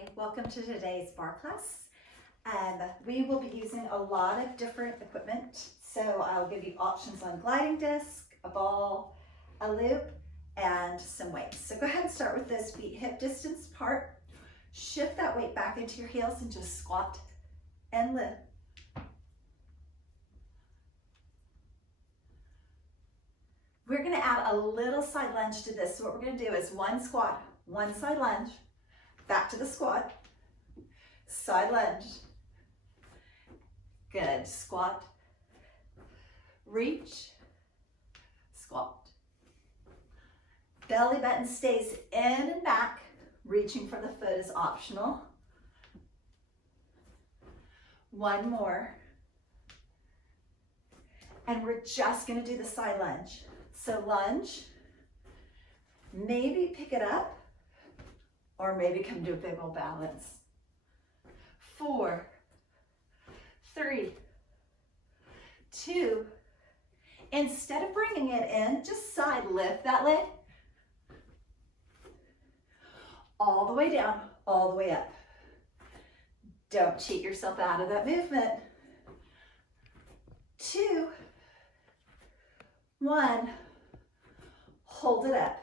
Hi, welcome to today's barre class. We will be using a lot of different equipment. So I'll give you options on gliding disc, a ball, a loop, and some weights. So go ahead and start with this feet hip distance apart. Shift that weight back into your heels and just squat and lift. We're gonna add a little side lunge to this. So what we're gonna do is one squat, one side lunge, back to the squat, side lunge. Good, squat, reach, squat. Belly button stays in and back. Reaching for the foot is optional. One more. And we're just gonna do the side lunge. So lunge, maybe pick it up, or maybe come to a big old balance. 4, 3, 2. Instead of bringing it in, just side lift that leg. All the way down, all the way up. Don't cheat yourself out of that movement. 2, 1. Hold it up.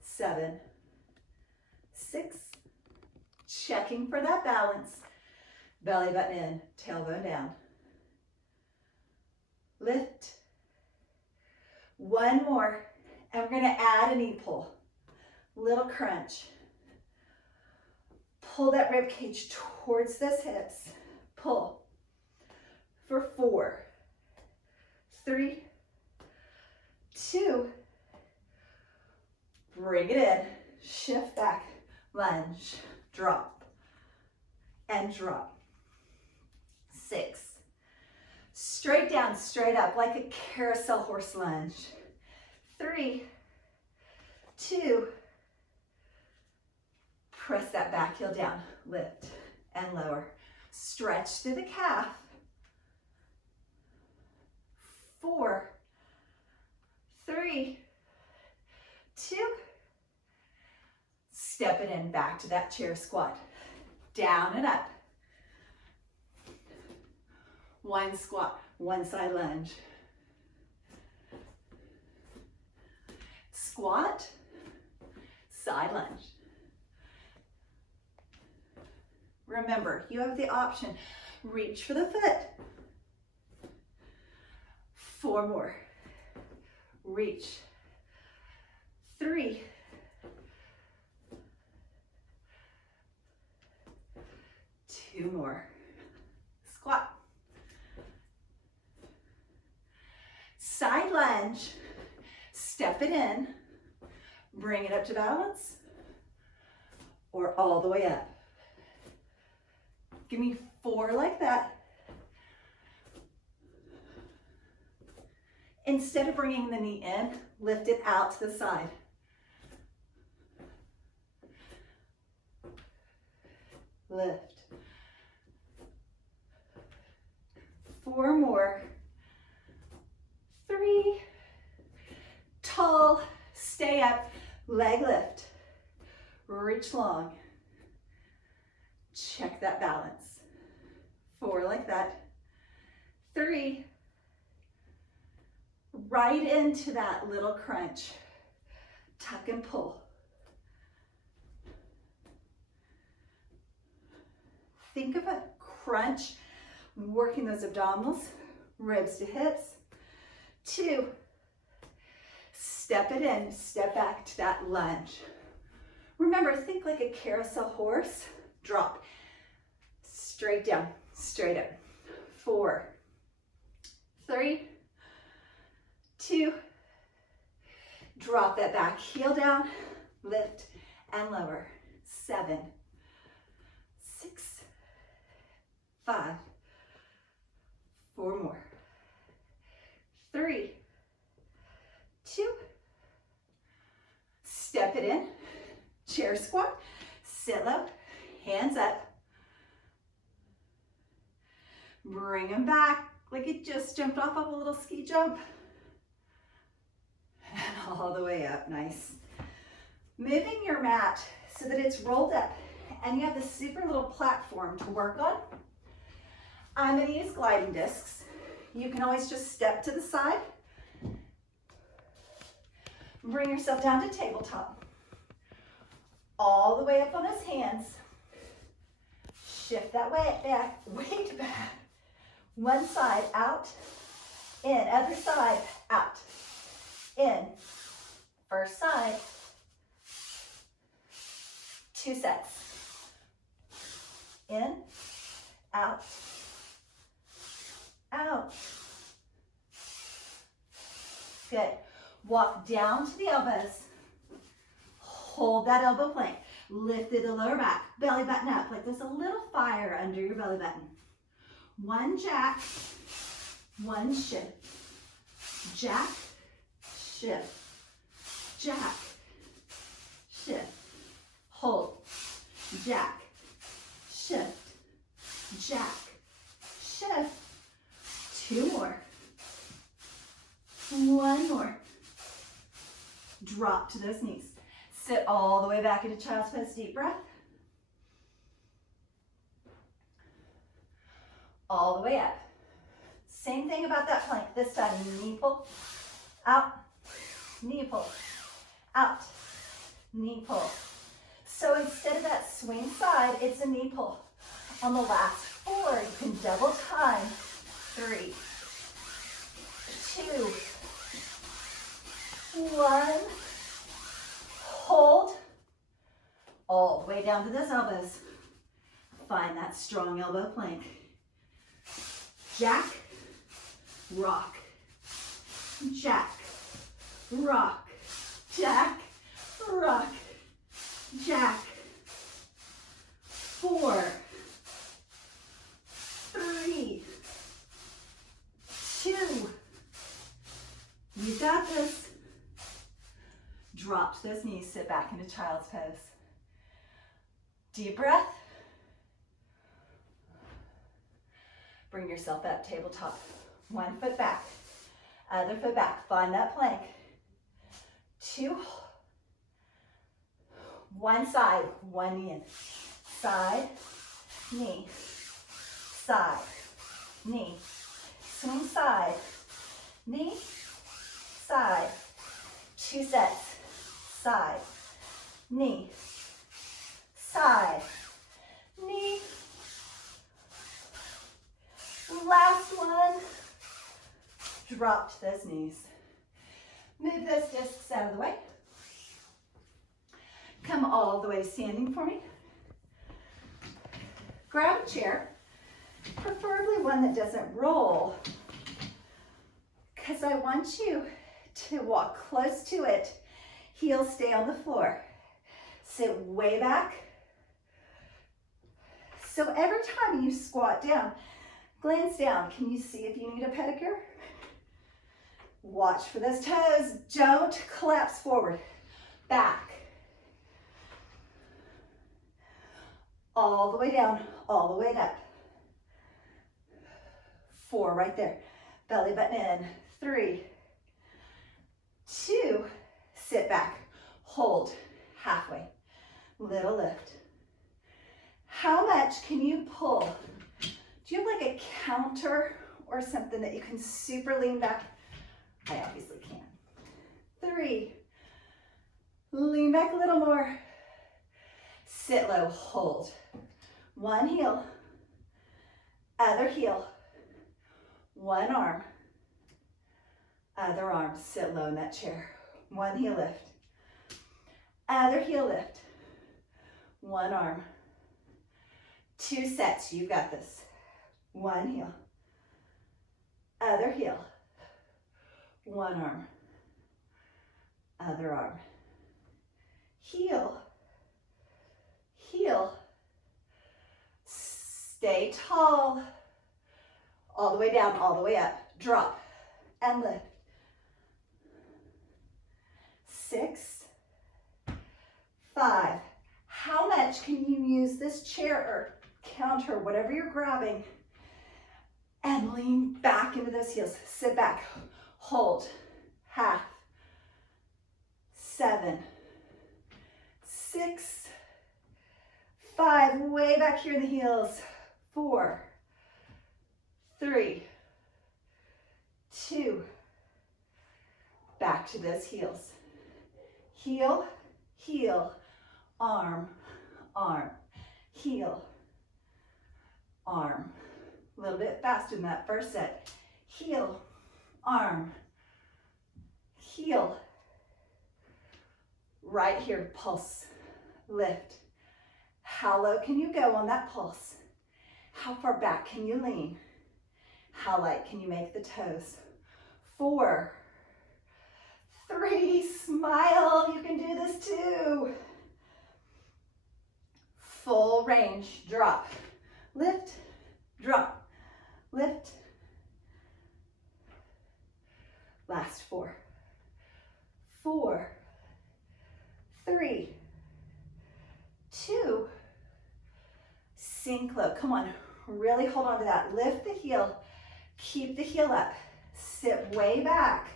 7, 6. Checking for that balance. Belly button in, tailbone down. Lift. One more, and we're gonna add a knee pull. Little crunch. Pull that rib cage towards those hips. Pull. For 4, 3, 2. Bring it in. Shift back. Lunge. Drop. And drop. 6. Straight down, straight up, like a carousel horse lunge. 3, 2. Press that back heel down. Lift and lower. Stretch through the calf. 4, 3, 2. Step it in back to that chair squat. Down and up. One squat, one side lunge. Squat, side lunge. Remember, you have the option. Reach for the foot. 4 more. Reach. 3. 2 more. Squat. Side lunge. Step it in. Bring it up to balance. Or all the way up. Give me 4 like that. Instead of bringing the knee in, lift it out to the side. Lift. 4 more. 3. Tall, stay up, leg lift. Reach long. Check that balance. 4 like that. 3. Right into that little crunch. Tuck and pull. Think of a crunch, working those abdominals, ribs to hips. 2. Step it in, step back to that lunge. Remember, think like a carousel horse. Drop. Straight down, straight up. 4, 3, 2. Drop that back heel down, lift and lower. 7, 6, 5. 4 more. 3, 2. Step it in. Chair squat. Sit low. Hands up. Bring them back like it just jumped off of a little ski jump. And all the way up. Nice. Moving your mat so that it's rolled up and you have this super little platform to work on. I'm going to use gliding discs. You can always just step to the side. Bring yourself down to tabletop. All the way up on those hands. Shift that weight back. One side, out, in. Other side, out, in. First side. 2 sets. In, out, out. Good. Walk down to the elbows. Hold that elbow plank. Lift the lower back. Belly button up like there's a little fire under your belly button. One jack, one shift. Jack, shift. Jack, shift. Hold. Jack, shift. Jack, shift. 2 more. 1 more. Drop to those knees. Sit all the way back into child's pose. Deep breath. All the way up. Same thing about that plank. This time, knee pull, out, knee pull, out, knee pull. So instead of that swing side, it's a knee pull. On the last 4, you can double time. 3, 2, 1. Hold. All the way down to those elbows. Find that strong elbow plank. Jack, rock. Jack, rock. Jack, rock. Jack. 4, 3, 2. You got this. Drop to those knees, sit back into child's pose. Deep breath. Bring yourself up, tabletop. 1 foot back, other foot back. Find that plank. 2, 1 side, 1 knee in. Side, knee, side, knee. Swing side, knee, side. 2 sets. Side, knee, side, knee. Last one. Drop to those knees. Move those discs out of the way. Come all the way standing for me. Grab a chair, preferably one that doesn't roll, because I want you to walk close to it. Heels stay on the floor. Sit way back. So every time you squat down, glance down. Can you see if you need a pedicure? Watch for those toes. Don't collapse forward. Back. All the way down, all the way up. 4 right there. Belly button in. 3, 2, sit back, hold, halfway, little lift. How much can you pull? Do you have like a counter or something that you can super lean back? I obviously can. 3, lean back a little more. Sit low, hold. 1 heel, other heel, 1 arm, other arm. Sit low in that chair. 1 heel lift, other heel lift, 1 arm. 2 sets, you got this. 1 heel, other heel, 1 arm, other arm. Heel, heel, stay tall, all the way down, all the way up, drop and lift. 6, 5. How much can you use this chair or counter, whatever you're grabbing, and lean back into those heels? Sit back, hold, half. 7, 6, 5, way back here in the heels. 4, 3, 2, back to those heels. Heel, heel, arm, arm, heel, arm. A little bit faster than that first set. Heel, arm, heel. Right here, pulse, lift. How low can you go on that pulse? How far back can you lean? How light can you make the toes? 4, 3, smile, you can do this too. Full range, drop, lift, drop, lift. Last 4, 4, 3, 2, sink low. Come on, really hold on to that. Lift the heel, keep the heel up, sit way back.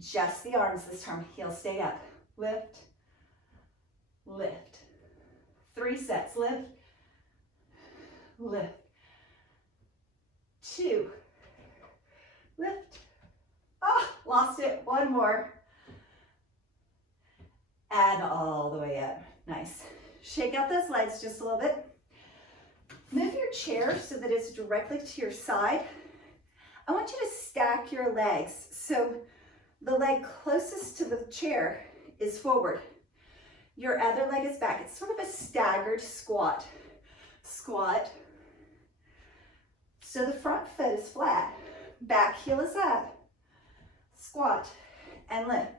Just the arms this time, heel stay up. Lift, lift. 3 sets, lift, lift. 2, lift. Oh, lost it, 1 more. And all the way up, nice. Shake out those legs just a little bit. Move your chair so that it's directly to your side. I want you to stack your legs. So the leg closest to the chair is forward. Your other leg is back. It's sort of a staggered squat. Squat. So the front foot is flat. Back heel is up. Squat and lift.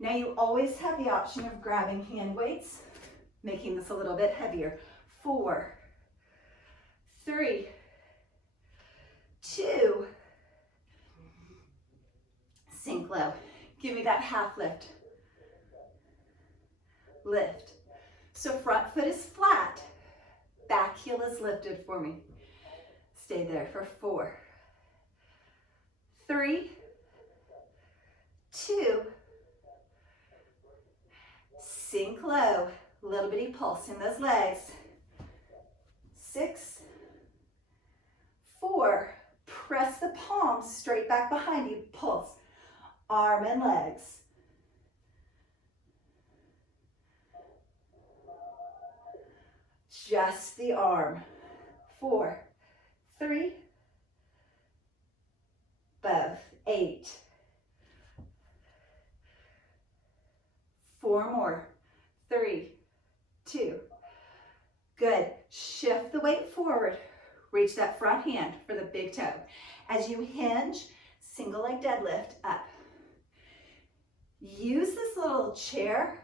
Now you always have the option of grabbing hand weights, making this a little bit heavier. 4, 3, 2, sink low. Give me that half lift. Lift. So front foot is flat, back heel is lifted for me. Stay there for 4, 3, 2, sink low, little bitty pulse in those legs. 6, 4, press the palms straight back behind you, pulse, arm and legs. 'Just the arm. 4, 3, both. 8, 4 more. 3, 2, good. Shift the weight forward. Reach that front hand for the big toe. As you hinge, single leg deadlift up. Use this little chair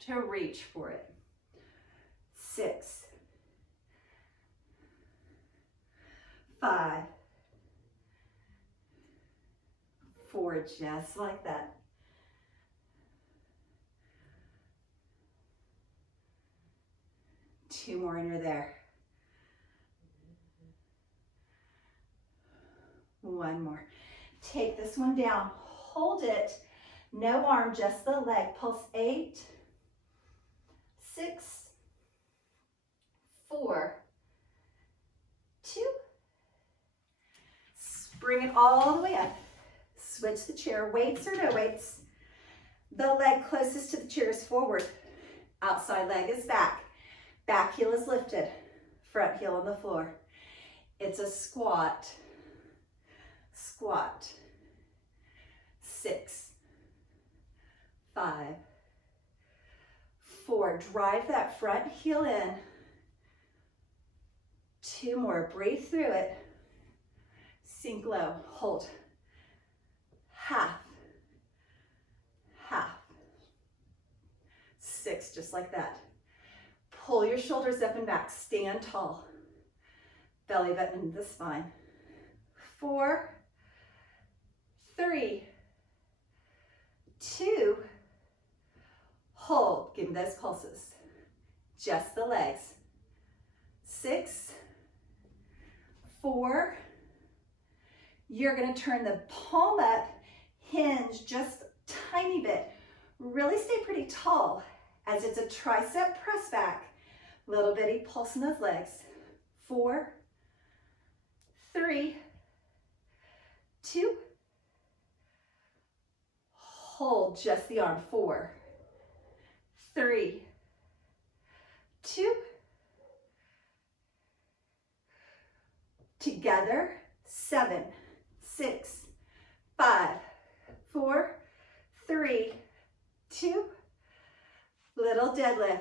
to reach for it. 6, 5, 4, just like that. 2 more and you're there. 1 more. Take this one down. Hold it. No arm, just the leg. Pulse 8, 6, 4, 2. Bring it all the way up. Switch the chair. Weights or no weights. The leg closest to the chair is forward. Outside leg is back. Back heel is lifted. Front heel on the floor. It's a squat. Squat. 6, 5, 4. Drive that front heel in. 2 more. Breathe through it. Sink low. Hold. Half. Half. 6, just like that. Pull your shoulders up and back. Stand tall. Belly button into the spine. 4, 3, 2, hold. Give me those pulses. Just the legs. 6, 4, you're going to turn the palm up, hinge just a tiny bit. Really stay pretty tall as it's a tricep press back. Little bitty pulse in those legs. 4, 3, 2. Hold just the arm. 4, 3, 2. Together. 7, 6, 5, 4, 3, 2. Little deadlift.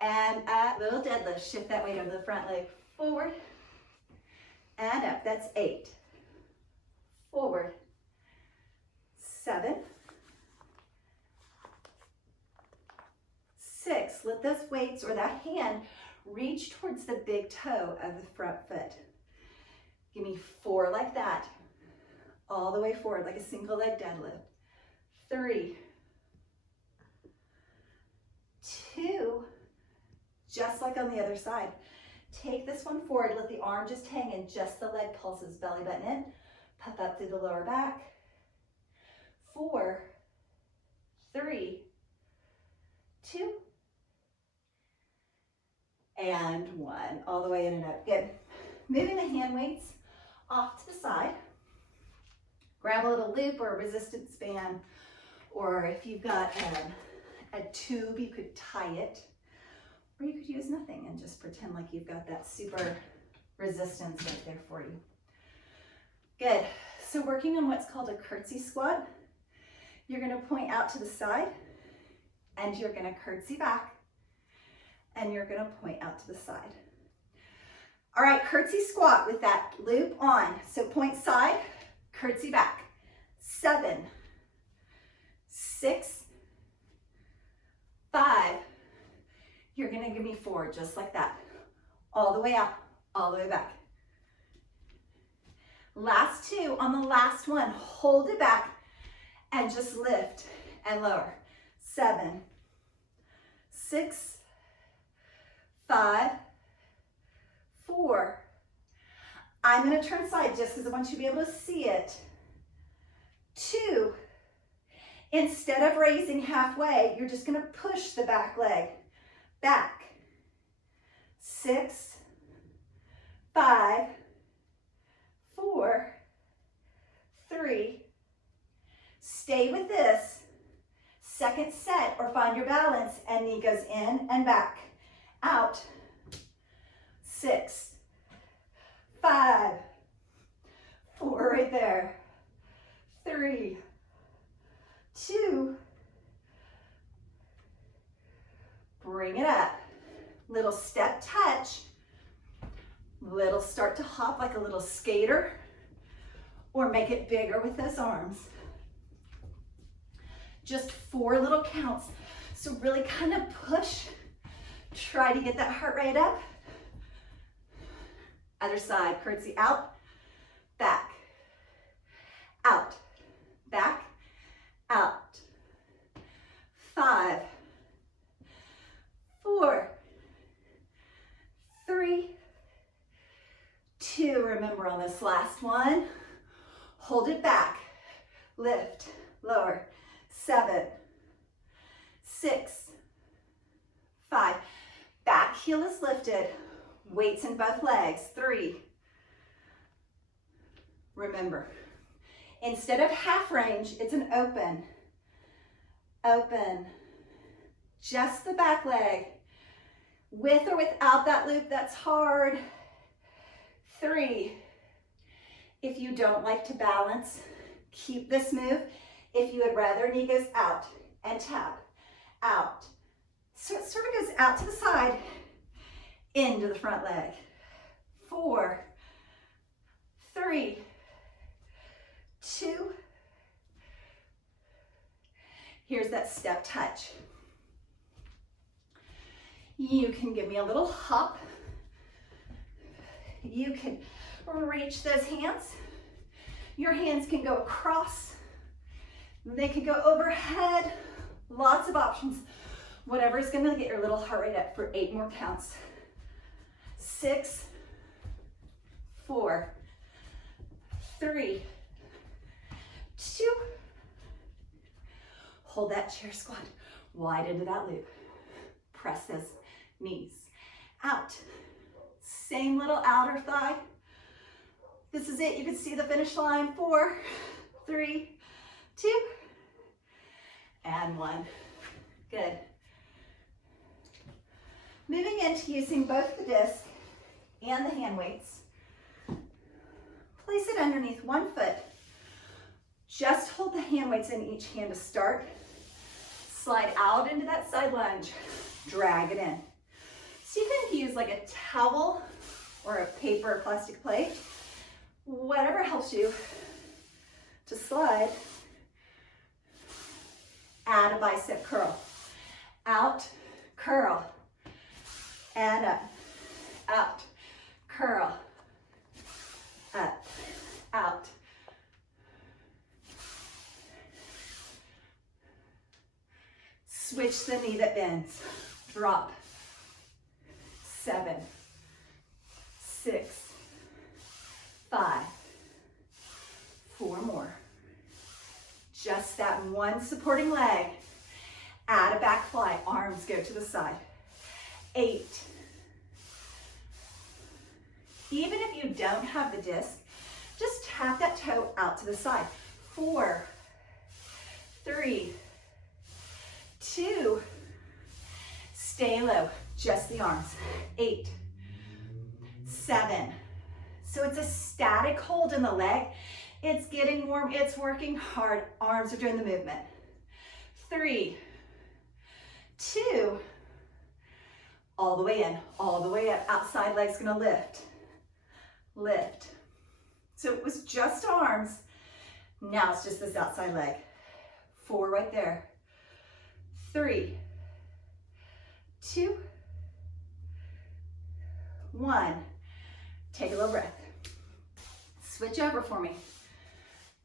And up, little deadlift. Shift that weight over the front leg. Forward and up. That's 8. Forward. 7. 6. Let those weights or that hand reach towards the big toe of the front foot. Give me 4 like that. All the way forward like a single leg deadlift. 3, 2, just like on the other side. Take this one forward, let the arm just hang and just the leg pulses, belly button in, puff up through the lower back. 4, 3, 2, and 1. All the way in and up. Good. Moving the hand weights off to the side. Grab a little loop or a resistance band, or if you've got a tube, you could tie it, or you could use nothing and just pretend like you've got that super resistance right there for you. Good. So working on what's called a curtsy squat. You're going to point out to the side, and you're going to curtsy back, and you're going to point out to the side. All right, curtsy squat with that loop on. So point side, curtsy back. 7, 6, 5. You're going to give me 4, just like that. All the way out, all the way back. Last 2. On the last one, hold it back and just lift and lower. 7, 6, 5, 4. I'm going to turn side just because I want you to be able to see it. 2. Instead of raising halfway, you're just going to push the back leg back. 6, 5, 4, 3. Stay with this. Second set, or find your balance, and knee goes in and back. Out. 6, 5, 4, right there. 3, 2. Bring it up. Little step touch. Little start to hop like a little skater, or make it bigger with those arms. Just 4 little counts. So really kind of push. Try to get that heart rate up. Other side, curtsy out, back, out, back, out. 5, 4, 3, 2. Remember on this last one, hold it back, lift, lower. 7, 6, 5. Back heel is lifted. Weights in both legs. 3. Remember, instead of half range, it's an open. Open. Just the back leg. With or without that loop, that's hard. 3. If you don't like to balance, keep this move. If you would rather, knee goes out and tap, out. So it sort of goes out to the side, into the front leg. 4, 3, 2. Here's that step touch. You can give me a little hop. You can reach those hands. Your hands can go across. They can go overhead. Lots of options. Whatever's going to get your little heart rate up for 8 more counts. 6, 4, 3, 2, hold that chair squat wide into that loop. Press those knees out. Same little outer thigh. This is it. You can see the finish line. 4, 3, 2, and 1. Good. Moving into using both the disc and the hand weights. Place it underneath one foot. Just hold the hand weights in each hand to start. Slide out into that side lunge. Drag it in. So you can use like a towel or a paper or plastic plate, whatever helps you to slide. Add a bicep curl. Out, curl, and up. Out, curl, up, out. Switch the knee that bends. Drop. 7, 6, 5, 4 more. Just that one supporting leg. Add a back fly. Arms go to the side. 8. Even if you don't have the disc, just tap that toe out to the side. 4, 3, 2, stay low, just the arms. 8, 7. So it's a static hold in the leg. It's getting warm, it's working hard. Arms are doing the movement. 3, 2, all the way in, all the way up. Outside leg's gonna lift, lift. So it was just arms. Now it's just this outside leg. 4 right there. 3, 2, 1. Take a little breath. Switch over for me.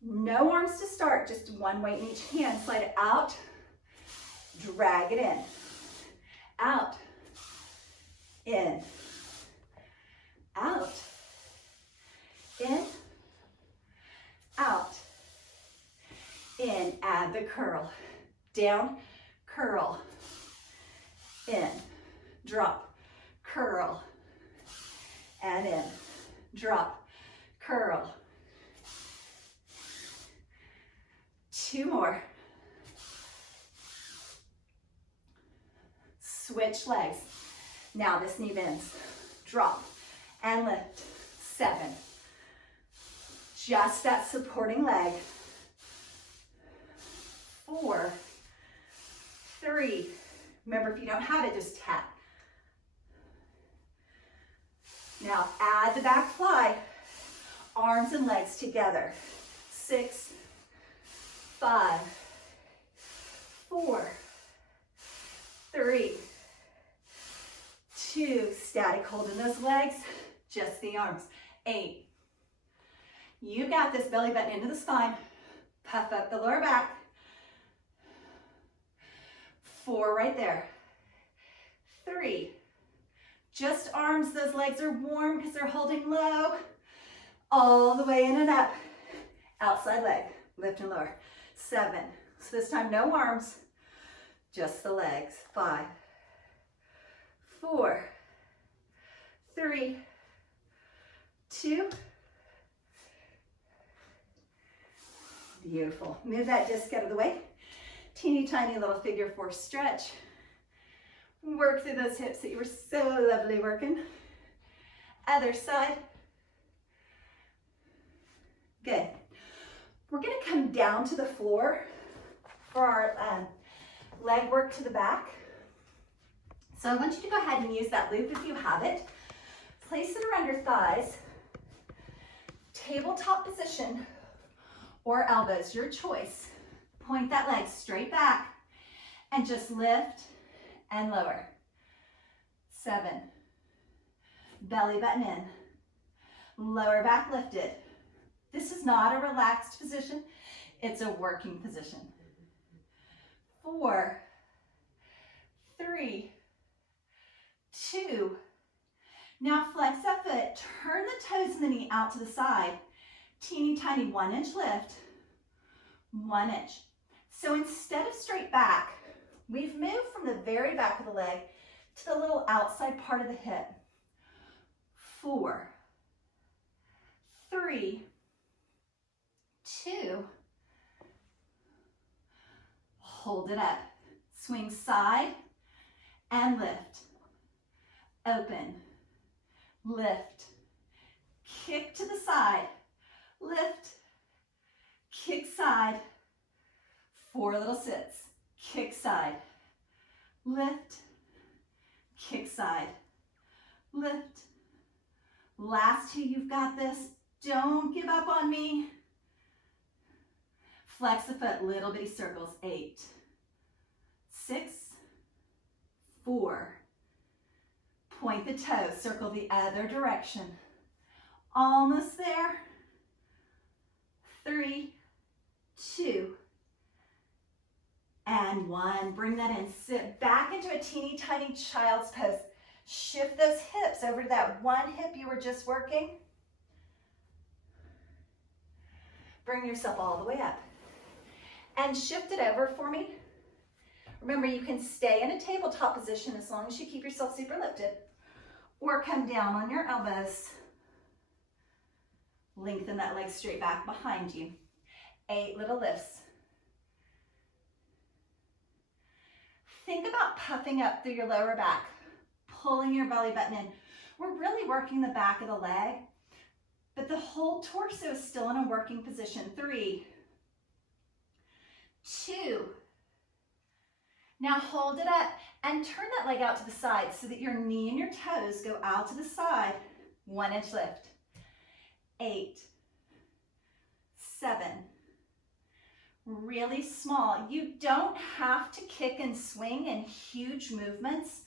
No arms to start, just one weight in each hand. Slide it out, drag it in. Out, in, out, in, out, in. Add the curl. Down, curl, in, drop, curl, and in, drop, curl. 2 more. Switch legs. Now this knee bends. Drop and lift. 7. Just that supporting leg. 4, 3. Remember, if you don't have it, just tap. Now add the back fly. Arms and legs together. 6, 5, 4, 3, 2. Static hold in those legs. Just the arms. 8. You got this. Belly button into the spine. Puff up the lower back. 4 right there. 3. Just arms. Those legs are warm because they're holding low. All the way in and up. Outside leg. Lift and lower. 7. So this time no arms. Just the legs. 5, 4, 3, 2. Beautiful. Move that disc out of the way. Teeny tiny little figure 4 stretch. Work through those hips that you were so lovely working. Other side. Good. We're going to come down to the floor for our leg work to the back. So I want you to go ahead and use that loop if you have it. Place it around your thighs. Tabletop position or elbows, your choice. Point that leg straight back and just lift and lower. 7. Belly button in. Lower back lifted. This is not a relaxed position. It's a working position. 4, 3, 2. Now flex that foot. Turn the toes and the knee out to the side. Teeny tiny 1-inch lift. 1 inch. So instead of straight back, we've moved from the very back of the leg to the little outside part of the hip. 4, 3, 2, hold it up. Swing side and lift. Open, lift, kick to the side, lift, kick side, 4 little sits, kick side, lift, kick side, lift. Last 2, you've got this. Don't give up on me. Flex the foot, little bitty circles. 8, 6, 4. Point the toes, circle the other direction. Almost there. 3, 2, and 1. Bring that in. Sit back into a teeny tiny child's pose. Shift those hips over to that one hip you were just working. Bring yourself all the way up. And shift it over for me. Remember, you can stay in a tabletop position as long as you keep yourself super lifted. Or come down on your elbows. Lengthen that leg straight back behind you. 8 little lifts. Think about puffing up through your lower back, pulling your belly button in. We're really working the back of the leg, but the whole torso is still in a working position. 3, 2. Now hold it up and turn that leg out to the side so that your knee and your toes go out to the side. 1 inch lift. 8, 7. Really small. You don't have to kick and swing in huge movements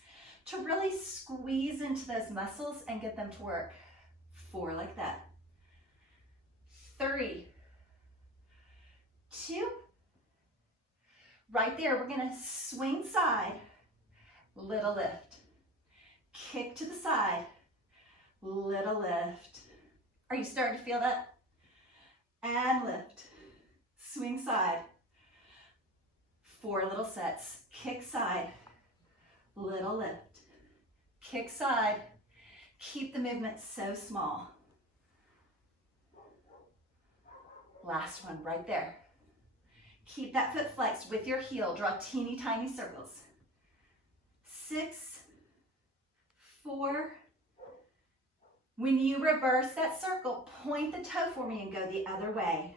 to really squeeze into those muscles and get them to work. 4 like that. 3, 2. Right there, we're gonna swing side, little lift. Kick to the side, little lift. Are you starting to feel that? And lift. Swing side. 4 little sets. Kick side, little lift. Kick side. Keep the movement so small. Last one right there. Keep that foot flexed with your heel. Draw teeny tiny circles. 6, 4. When you reverse that circle, point the toe for me and go the other way.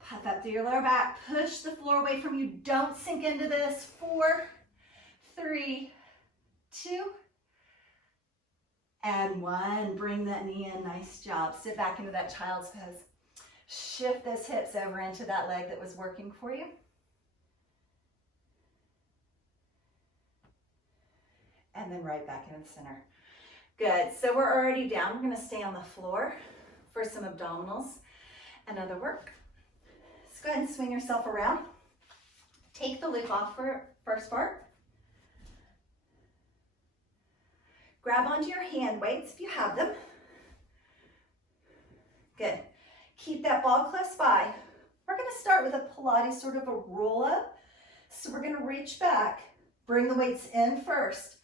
Puff up through your lower back. Push the floor away from you. Don't sink into this. 4, 3, 2, and 1. Bring that knee in. Nice job. Sit back into that child's pose. Shift those hips over into that leg that was working for you. And then right back into the center. Good. So we're already down. We're going to stay on the floor for some abdominals and other work. Let's go ahead and swing yourself around. Take the loop off for first part. Grab onto your hand weights if you have them. Good. Keep that ball close by. We're going to start with a Pilates, sort of a roll up. So we're going to reach back, bring the weights in first,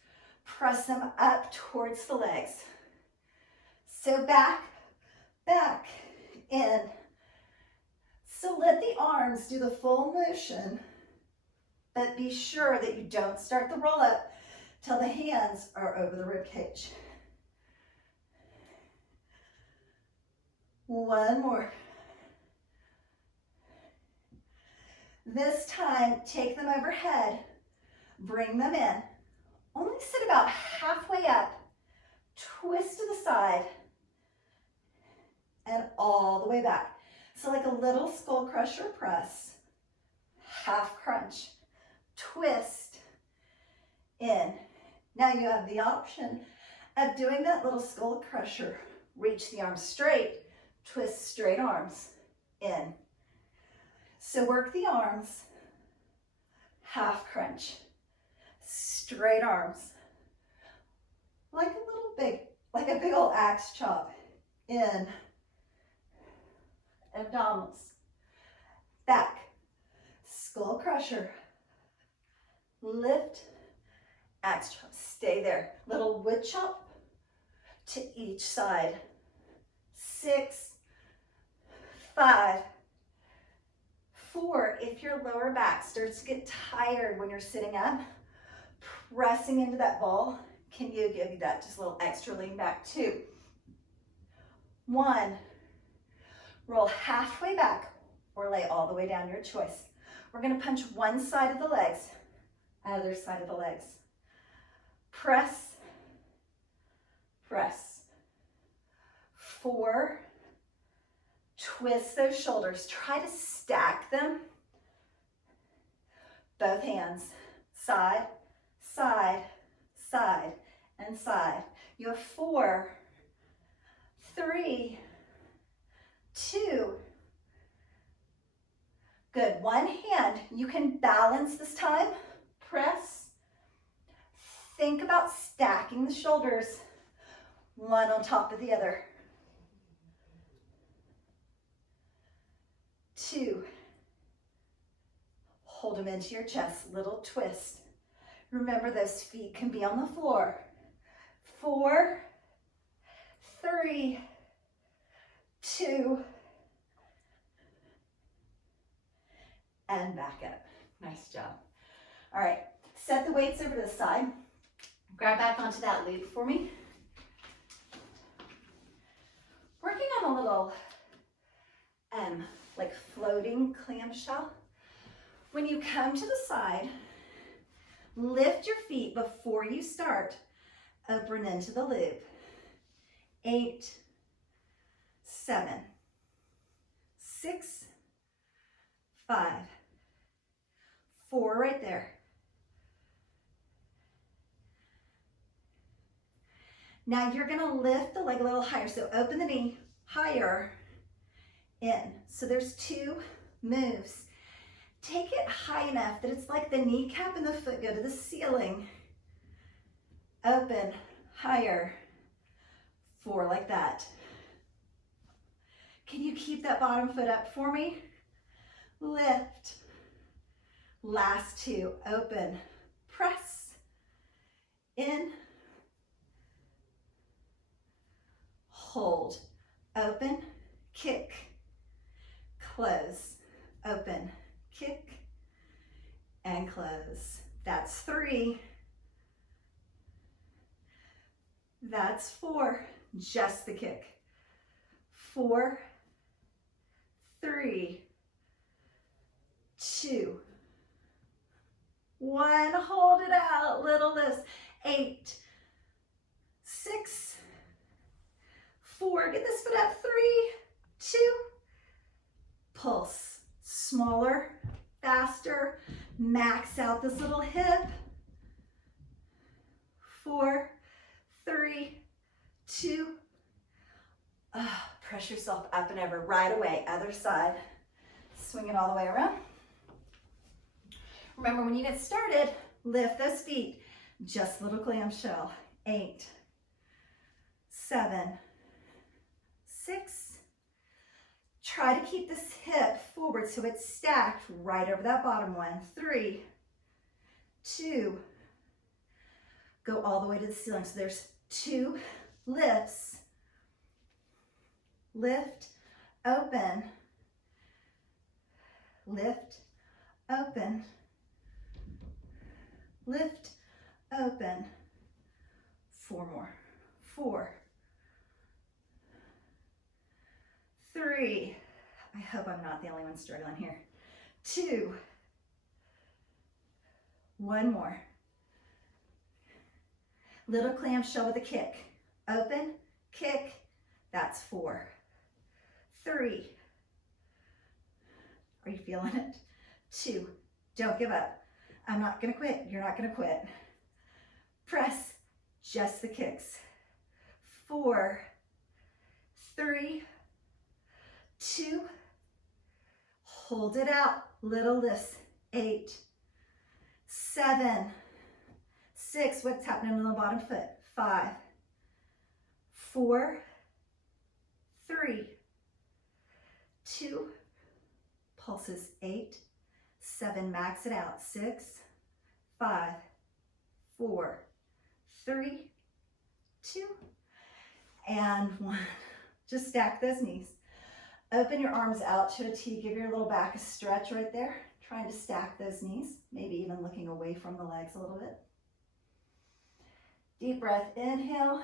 press them up towards the legs. So back, back, in. So let the arms do the full motion, but be sure that you don't start the roll up till the hands are over the rib cage. 1 more. This time, take them overhead, bring them in. Only sit about halfway up, twist to the side, and all the way back. So like a little skull crusher press, half crunch, twist, in. Now you have the option of doing that little skull crusher. Reach the arms straight, twist straight arms, in. So work the arms, half crunch, straight arms, like a big old axe chop, in, abdominals, back, skull crusher. Lift, extra, stay there. Little wood chop to each side. 6, 5, 4. If your lower back starts to get tired when you're sitting up, pressing into that ball, can you give you that just a little extra lean back? 2, 1. Roll halfway back or lay all the way down, your choice. We're gonna punch one side of the legs, other side of the legs. Press, press. 4, twist those shoulders. Try to stack them. Both hands, side, side, side, and side. You have 4, 3, 2. Good. One hand, you can balance this time. Press. Think about stacking the shoulders, one on top of the other. 2. Hold them into your chest, little twist. Remember, those feet can be on the floor. 4, 3, 2, and back up. Nice job. All right, set the weights over to the side. Grab back onto that loop for me. Working on a little like floating clamshell. When you come to the side, lift your feet before you start. Open into the loop. 8, 7, 6, 5, 4 right there. Now you're gonna lift the leg a little higher. So open the knee higher, in. So there's 2 moves. Take it high enough that it's like the kneecap and the foot go to the ceiling. Open, higher, 4 like that. Can you keep that bottom foot up for me? Lift. Last 2, open, press, in, hold, open, kick, close, open, kick, and close. That's 3. That's 4, just the kick. 4, 3, 2, 1, hold it out, little lift. 8, 6, 4, get this foot up. 3, 2, pulse. Smaller, faster, max out this little hip. 4, 3, 2, press yourself up and over right away. Other side, swing it all the way around. Remember, when you get started, lift those feet, just a little clamshell. 8, 7, 6, try to keep this hip forward so it's stacked right over that bottom one. 3, 2, go all the way to the ceiling. So there's 2 lifts. Lift, open, lift, open, lift, open. 4 more. 4, 3, I hope I'm not the only one struggling here. 2, 1 more. Little clamshell with a kick. Open, kick, that's 4. 3, are you feeling it? 2, don't give up. I'm not gonna quit, you're not gonna quit. Press, just the kicks. 4, 3, 2, hold it out, little lifts. 8, 7, 6, what's happening on the bottom foot? 5, 4, 3, 2, pulses. 8, 7, max it out. 6, 5, 4, 3, 2, and 1. Just stack those knees. Open your arms out to a T. Give your little back a stretch right there. Trying to stack those knees, maybe even looking away from the legs a little bit. Deep breath, inhale.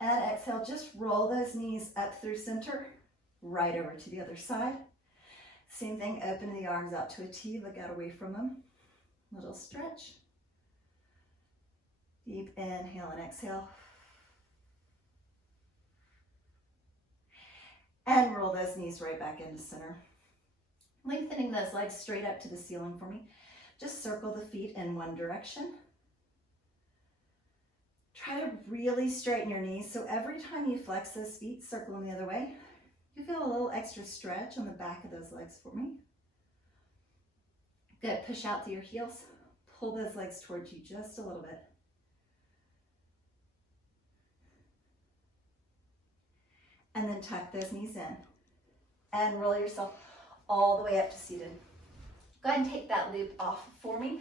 And exhale, just roll those knees up through center, right over to the other side. Same thing, open the arms out to a T, look out away from them. Little stretch. Deep inhale and exhale. And roll those knees right back into center. Lengthening those legs straight up to the ceiling for me. Just circle the feet in one direction. Try to really straighten your knees, so every time you flex those feet, circle them the other way. You feel a little extra stretch on the back of those legs for me. Good, push out through your heels. Pull those legs towards you just a little bit. And then tuck those knees in. And roll yourself all the way up to seated. Go ahead and take that loop off for me.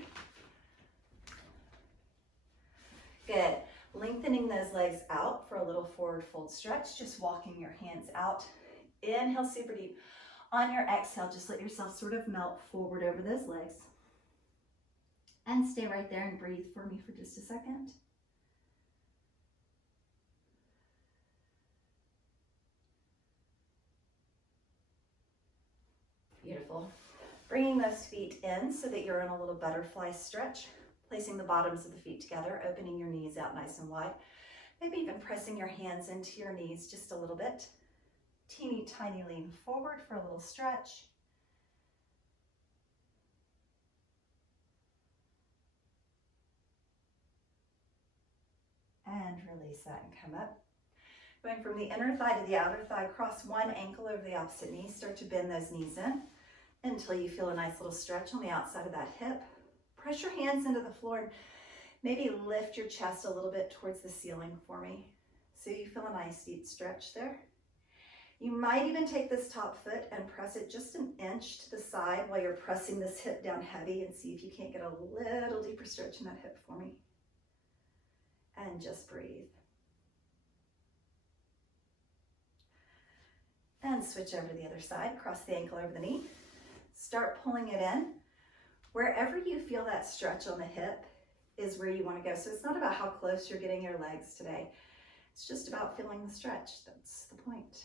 Good. Lengthening those legs out for a little forward fold stretch, just walking your hands out. Inhale super deep. On your exhale, just let yourself sort of melt forward over those legs. And stay right there and breathe for me for just a second. Beautiful. Bringing those feet in so that you're in a little butterfly stretch. Placing the bottoms of the feet together, opening your knees out nice and wide. Maybe even pressing your hands into your knees just a little bit. Teeny tiny lean forward for a little stretch. And release that and come up. Going from the inner thigh to the outer thigh, cross one ankle over the opposite knee. Start to bend those knees in until you feel a nice little stretch on the outside of that hip. Press your hands into the floor and maybe lift your chest a little bit towards the ceiling for me. So you feel a nice deep stretch there. You might even take this top foot and press it just an inch to the side while you're pressing this hip down heavy and see if you can't get a little deeper stretch in that hip for me. And just breathe. And switch over to the other side. Cross the ankle over the knee. Start pulling it in. Wherever you feel that stretch on the hip is where you want to go. So it's not about how close you're getting your legs today. It's just about feeling the stretch. That's the point.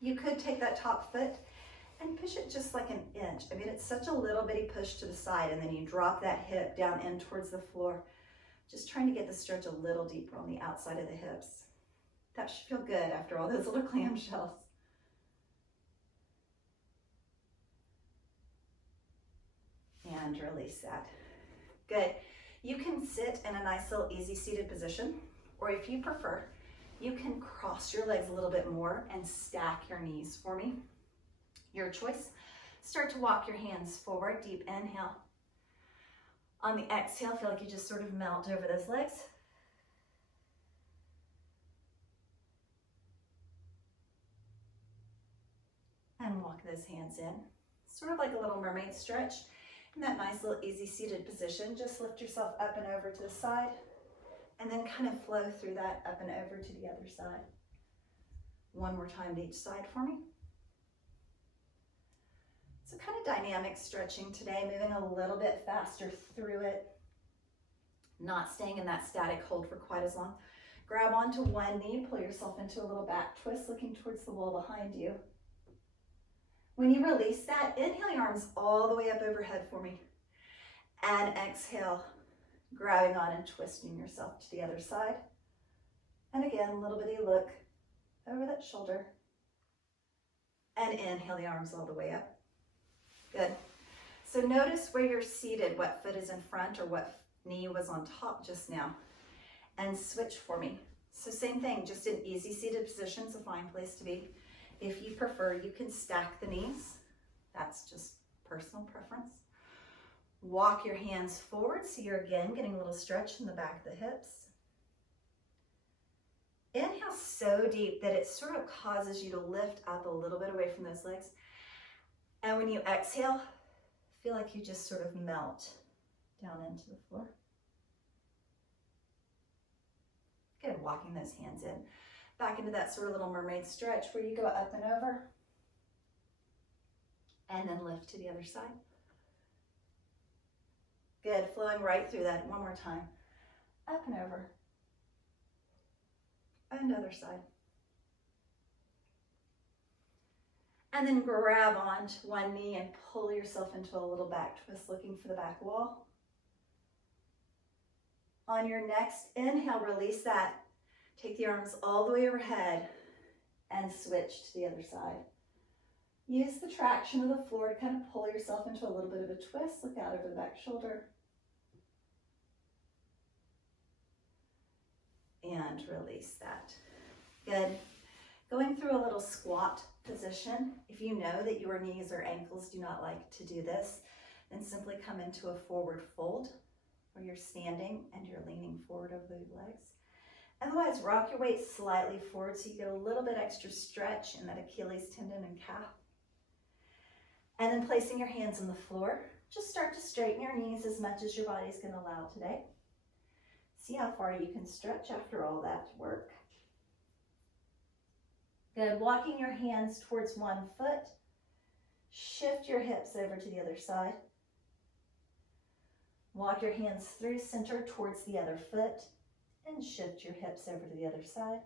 You could take that top foot and push it just like an inch. I mean, it's such a little bitty push to the side, and then you drop that hip down in towards the floor. Just trying to get the stretch a little deeper on the outside of the hips. That should feel good after all those little clamshells. And release that. Good. You can sit in a nice little easy seated position, or if you prefer, you can cross your legs a little bit more and stack your knees for me. Your choice. Start to walk your hands forward. Deep inhale. On the exhale, feel like you just sort of melt over those legs. And walk those hands in. Sort of like a little mermaid stretch. In that nice little easy seated position, just lift yourself up and over to the side and then kind of flow through that up and over to the other side. One more time to each side for me. So kind of dynamic stretching today, moving a little bit faster through it, not staying in that static hold for quite as long. Grab onto one knee, pull yourself into a little back twist, looking towards the wall behind you. When you release that, inhale your arms all the way up overhead for me. And exhale, grabbing on and twisting yourself to the other side. And again, a little bitty look over that shoulder. And inhale the arms all the way up. Good. So notice where you're seated, what foot is in front or what knee was on top just now. And switch for me. So same thing, just an easy seated position is a fine place to be. If you prefer, you can stack the knees. That's just personal preference. Walk your hands forward so you're again getting a little stretch in the back of the hips. Inhale so deep that it sort of causes you to lift up a little bit away from those legs. And when you exhale, feel like you just sort of melt down into the floor. Good, walking those hands in. Back into that sort of little mermaid stretch where you go up and over. And then lift to the other side. Good, flowing right through that. One more time. Up and over. And other side. And then grab onto one knee and pull yourself into a little back twist, looking for the back wall. On your next inhale, release that. Take the arms all the way overhead and switch to the other side. Use the traction of the floor to kind of pull yourself into a little bit of a twist. Look out over the back shoulder. And release that. Good. Going through a little squat position. If you know that your knees or ankles do not like to do this, then simply come into a forward fold where you're standing and you're leaning forward over the legs. Otherwise, rock your weight slightly forward so you get a little bit extra stretch in that Achilles tendon and calf. And then placing your hands on the floor, just start to straighten your knees as much as your body's going to allow today. See how far you can stretch after all that work. Good, walking your hands towards one foot. Shift your hips over to the other side. Walk your hands through center towards the other foot and shift your hips over to the other side.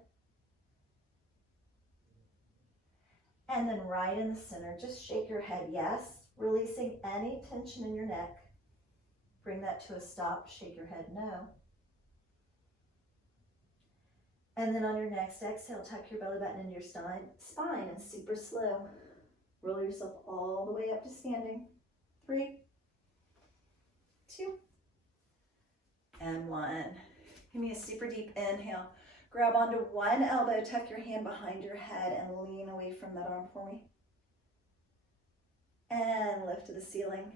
And then right in the center, just shake your head yes, releasing any tension in your neck. Bring that to a stop, shake your head no. And then on your next exhale, tuck your belly button into your spine and super slow. Roll yourself all the way up to standing. 3, 2, and 1. Give me a super deep inhale. Grab onto one elbow, tuck your hand behind your head and lean away from that arm for me. And lift to the ceiling.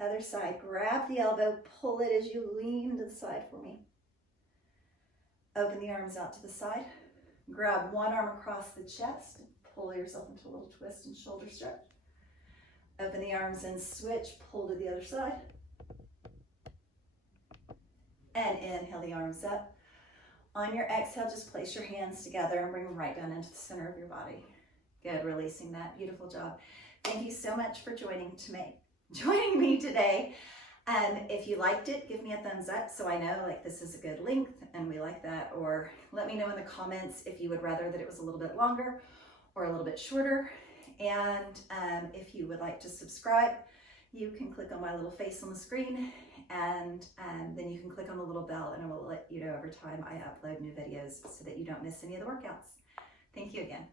Other side, grab the elbow, pull it as you lean to the side for me. Open the arms out to the side. Grab one arm across the chest. Pull yourself into a little twist and shoulder stretch. Open the arms and switch. Pull to the other side. And inhale the arms up. On your exhale, just place your hands together and bring them right down into the center of your body. Good, releasing that. Beautiful job. Thank you so much for joining me today. If you liked it, give me a thumbs up so I know like this is a good length and we like that, or let me know in the comments if you would rather that it was a little bit longer or a little bit shorter. And if you would like to subscribe, you can click on my little face on the screen, and then you can click on the little bell and it will let you know every time I upload new videos so that you don't miss any of the workouts. Thank you again.